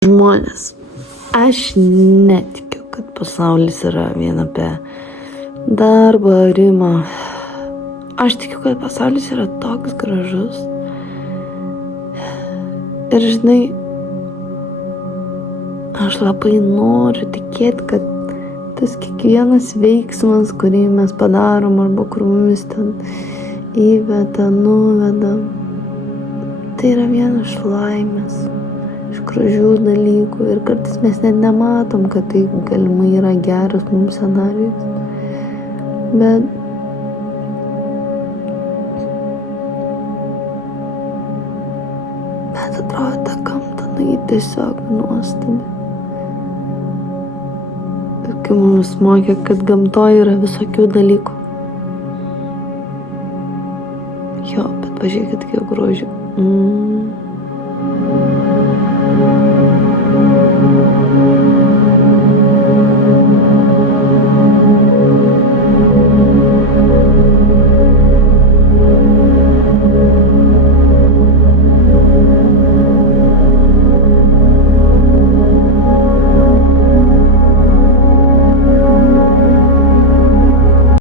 Žmonės, aš netikiu, kad pasaulis yra vien apie darbą, rimą. Aš tikiu, kad pasaulis yra toks gražus. Ir žinai, aš labai noriu tikėti, kad tas kiekvienas veiksmas, kurį mes padarom arba kur mumis ten įveda, nuveda, tai yra vienas iš laimės, iš gražių dalykų ir kartais mes net nematom, kad tai galimai yra geras mums scenarijus. Bet atrodo ta gamta, tiesiog nuostabi. Ir kai mums mokė, kad gamtoje yra visokių dalykų. Jo, bet pažiūrėkit, kiek grožių.